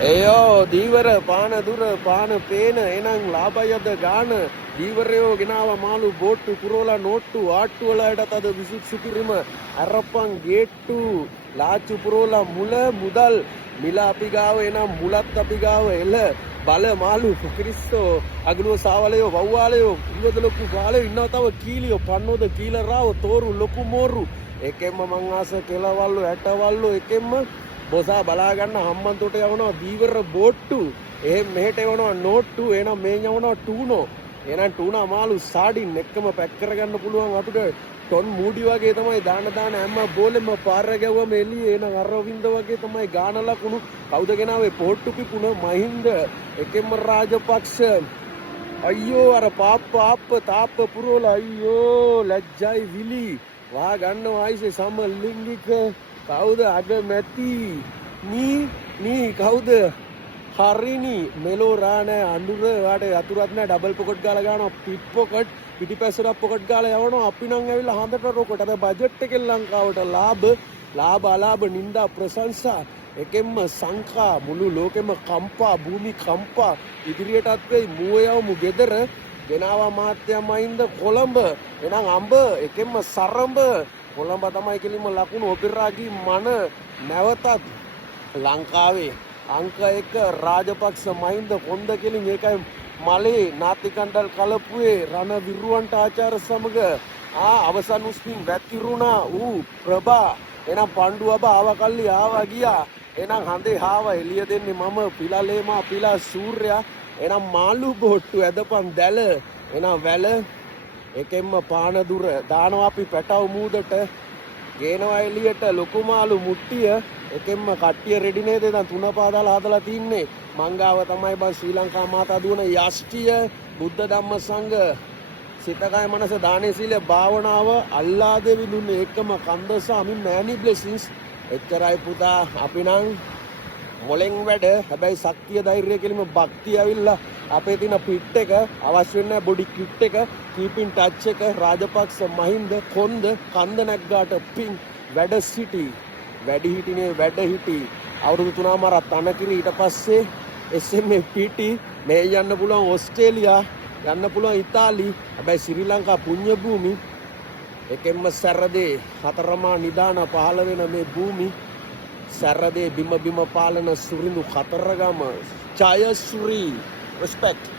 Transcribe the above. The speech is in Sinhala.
එයෝ දීවර පාන දුර පාන පේන එනං ලාභයද ගාන දීවරයෝ ගෙනාව මාළු බෝට්ටු පුරෝලා නොට්ටු ආට්ටු වලටත් අද විසික් සුපිරිම අරපන් ගේට්ටු ලාච්චු පුරෝලා මුල මුදල් මිල අපි ගාව එනම් මුලත් අපි ගාව එල බල මාළු ක්‍රිස්තෝ අගලුව සාවලයෝ වව්වාලයෝ ඉවද ලොකු ගාලයෝ ඉන්නවා තව කීලියෝ පන්නෝද කීලරාව තෝරු ලොකු මෝරු එකෙන්ම මං ආස කෙලවල්ලු ඇටවල්ලු එකෙන්ම බොසා බලා ගන්න හම්බන්තොට යවනවා දීවර බෝට්ටු එහෙම මෙහෙට යවනවා නෝට්ටු එහෙනම් මේ යවනවා ටූනෝ එහෙනම් ටූනා මාළු සාඩින් එක්කම පැක් කරගන්න පුළුවන් අපිට ටොන් මූඩි වගේ තමයි දාන හැම බෝලෙම පාර ගැව්වම එළියේ එහෙනම් අරවින්ද වගේ තමයි ගාන ලකුණු කවුද ගෙනාවේ පෝට්ටු පිපුණ මහින්ද එකෙන්ම රාජපක්ෂ අයියෝ අර පාප්ප තාප්ප පුරෝලා අයියෝ ලැජ්ජයි විලි වා ගන්නවා ආයිසේ සමලිංගික කවුද අගමැති නී කවුද හරිනි මෙලෝ රානෑ අඳුර වාට යතුරත් නෑ ඩබල් පොකට් ගාලා ගන්නවා පිට් පොකට් පිටිපැස්සට පොකට් ගාලා යවනවා අපි නම් ඇවිල්ලා හඳට රොකට අද බජට් එකෙන් ලංකාවට ලාභ අලාභ නින්දා ප්‍රශංසා එකෙන්ම සංඛා මුළු ලෝකෙම කම්පා භූමි කම්පා ඉදිරියටත් වෙයි මුවයවමු ගෙදර ගෙනාවා මහත්තයා මහින්ද කොළඹ එහෙනම් අඹ එකෙන්ම සරඹ කොළඹ තමයි කෙලින්ම ලකුණු ඔපෙරාගී මන නැවතත් ලංකාවේ අංක 1 රාජපක්ෂ මහින්ද කොන්ද කෙලින් ඒකයි මලේ නාතිකණ්ඩල් කලපුවේ රණ විරුවන්ට ආචාර සමග අවසන් උස්මින් වැතිරුණා ඌ ප්‍රභා එහෙනම් පණ්ඩුවබ ආවකල්ලි ආවා ගියා එහෙනම් හඳේ හාව එළිය දෙන්නේ මම පිලලේමා පිලා සූර්යා එහෙනම් මාළු බෝට්ටු ඇදපන් දැල එහෙනම් වැල එකෙන්ම පාන දුර දානවා අපි පැටව මූදට ගේනවා එළියට ලොකු මාළු මුට්ටිය එකෙන්ම කට්ටිය රෙඩි නේද දැන් තුන පාදාලා හදලා තින්නේ මංගාව තමයි බං ශ්‍රී ලංකා මාතා දුවන යෂ්ටිය බුද්ධ ධම්ම සංඝ සිතකය මනස දානේ සීල භාවනාව අල්ලා දෙවිඳුන්නේ එකම කන්දසාමි මෑනි බ්ලෙසින්ස් එච්චරයි පුතා අපි නම් මොලෙන් වැඩ හැබැයි ශක්තිය ධෛර්යය කෙලිම භක්තිය ඇවිල්ලා අපේ තියෙන පිට් එක අවශ්‍ය වෙන බොඩි කිට් එක කීපින් ටච් එක රාජපක්ෂ මහින්ද කොන්ද කන්ද නැග්ගාට පින් වැඩ සිටි වැඩි හිටිනේ වැඩ හිටි අවුරුදු 3මාරක් තනකිරි ඊට පස්සේ SMA PT මේ යන්න පුළුවන් ඕස්ට්‍රේලියා යන්න පුළුවන් ඉතාලි හැබැයි ශ්‍රී ලංකා පුණ්‍ය භූමි එකෙන්ම සැරදේ හතරමා නිදාන පහළ වෙන මේ භූමි සැරදේ බිම පාලන සුරිඳු කතරගම ජයශ්‍රී respect